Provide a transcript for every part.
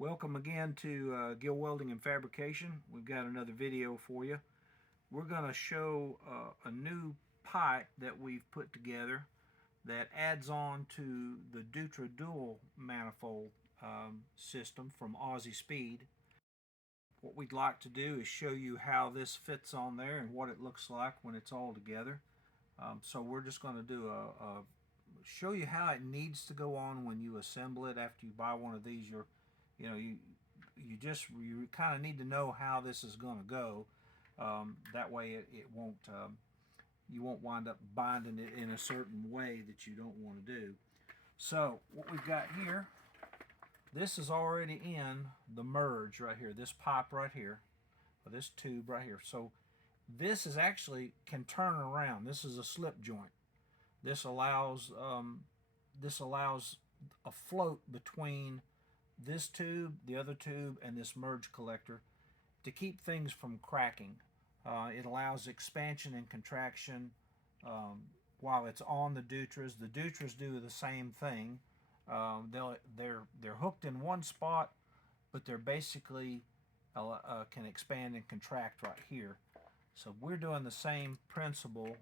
Welcome again to Gill Welding and Fabrication. We've got another video for you. We're going to show a new pipe that we've put together that adds on to the Dutra Dual manifold system from Aussie Speed. What we'd like to do is show you how this fits on there and what it looks like when it's all together. So we're just going to do show you how it needs to go on when you assemble it. After you buy one of these, you kind of need to know how this is going to go. That way it won't you won't wind up binding it in a certain way that you don't want to do. So what we've got here, this is already in the merge right here, this pipe right here, or this tube right here. So this is actually can turn around. This is a slip joint. This allows a float between this tube, the other tube, and this merge collector to keep things from cracking. It allows expansion and contraction while it's on the Dutras. The Dutras do the same thing. They're hooked in one spot, but they're basically can expand and contract right here. So we're doing the same principle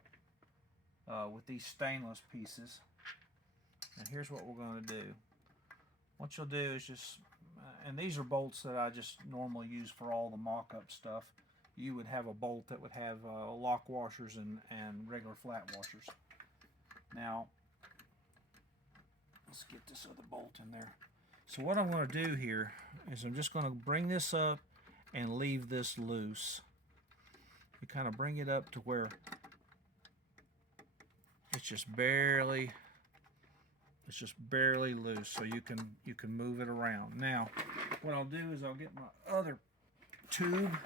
with these stainless pieces. And here's what we're going to do. What you'll do is just, and these are bolts that I just normally use for all the mock-up stuff. You would have a bolt that would have lock washers and regular flat washers. Now, let's get this other bolt in there. So what I'm going to do here is I'm just going to bring this up and leave this loose. You kind of bring it up to where it's just barely loose, so you can move it around. Now, what I'll do is I'll get my other tube,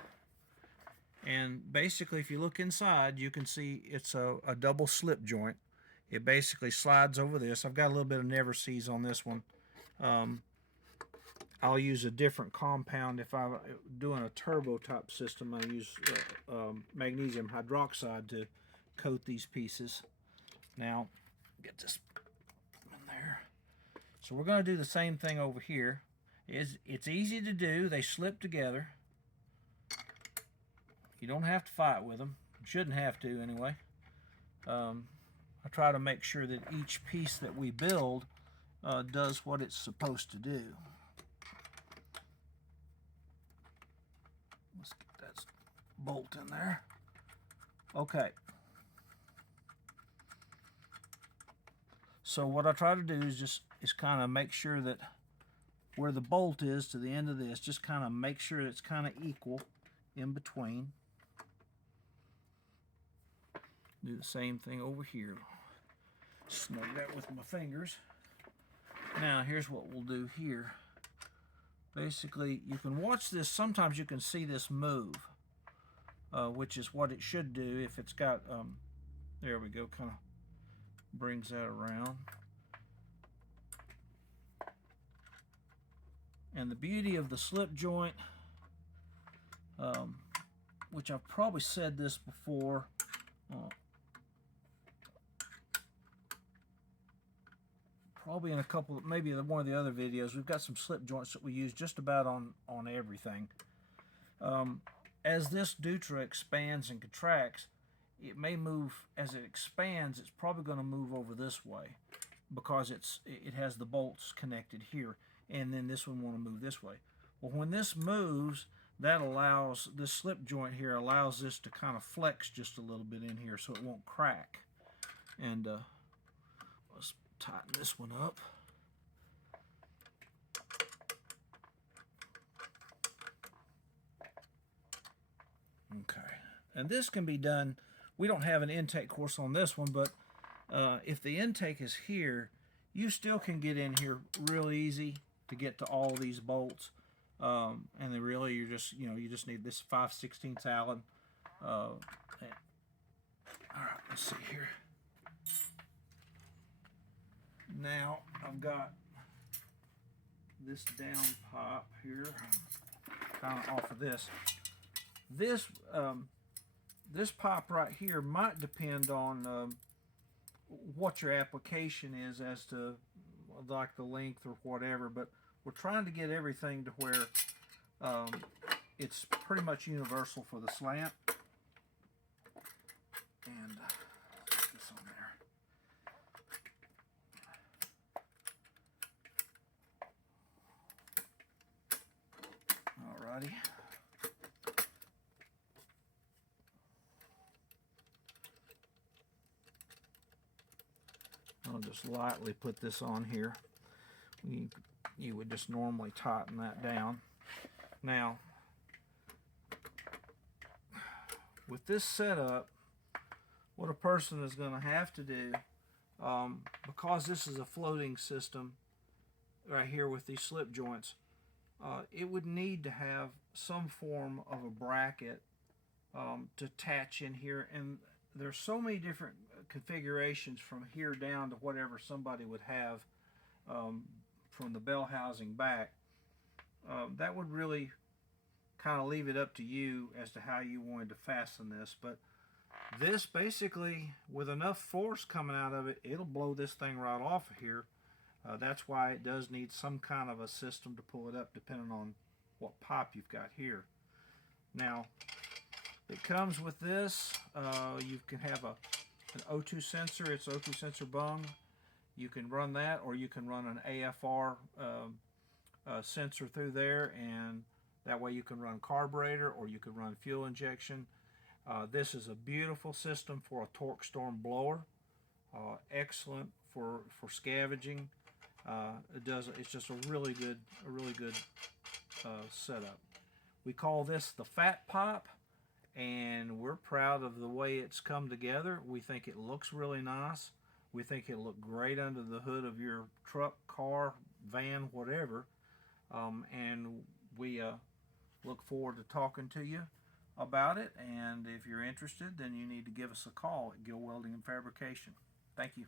and basically, if you look inside, you can see it's a double slip joint. It basically slides over this. I've got a little bit of never sees on this one. I'll use a different compound. If I'm doing a turbo type system, I use magnesium hydroxide to coat these pieces. Now, get this in there. So we're going to do the same thing over here. It's easy to do. They slip together. You don't have to fight with them. You shouldn't have to anyway. I try to make sure that each piece that we build does what it's supposed to do. Let's get that bolt in there. Okay. So what I try to do is kind of make sure that where the bolt is to the end of this, just kind of make sure it's kind of equal in between. Do the same thing over here. Snug that with my fingers. Now here's what we'll do here. Basically, you can watch this. Sometimes you can see this move, which is what it should do if it's got, there we go, kind of brings that around. And the beauty of the slip joint, which I've probably said this before, probably in a couple, maybe one of the other videos, we've got some slip joints that we use just about on everything. As this Dutra expands and contracts, it may move, as it expands, it's probably going to move over this way because it has the bolts connected here, and then this one want to move this way. Well, when this moves, that allows, this slip joint here allows this to kind of flex just a little bit in here so it won't crack. And let's tighten this one up. Okay, and this can be done. We don't have an intake course on this one, but if the intake is here, you still can get in here real easy to get to all these bolts. And then really you just need this 5/16 Allen. All right, let's see here. Now I've got this down pipe here, kind of off of this. This pipe right here might depend on what your application is as to like the length or whatever, but we're trying to get everything to where it's pretty much universal for the slant. And put this on there. Alrighty. I'll just lightly put this on here. You would just normally tighten that down. Now, with this setup, what a person is going to have to do, because this is a floating system right here with these slip joints, it would need to have some form of a bracket to attach in here, and there's so many different configurations from here down to whatever somebody would have from the bell housing back. That would really kind of leave it up to you as to how you wanted to fasten this, but this basically, with enough force coming out of it, it'll blow this thing right off of here. That's why it does need some kind of a system to pull it up, depending on what pipe you've got here. Now, it comes with this. You can have an O2 sensor. It's O2 sensor bung. You can run that, or you can run an AFR sensor through there, and that way you can run carburetor, or you can run fuel injection. This is a beautiful system for a TorqStorm blower. Excellent for scavenging. It's just a really good setup. We call this the fat pipe, and we're proud of the way it's come together. We think it looks really nice. We think it'll look great under the hood of your truck, car, van, whatever. And we look forward to talking to you about it. And if you're interested, then you need to give us a call at Gill Welding and Fabrication. Thank you.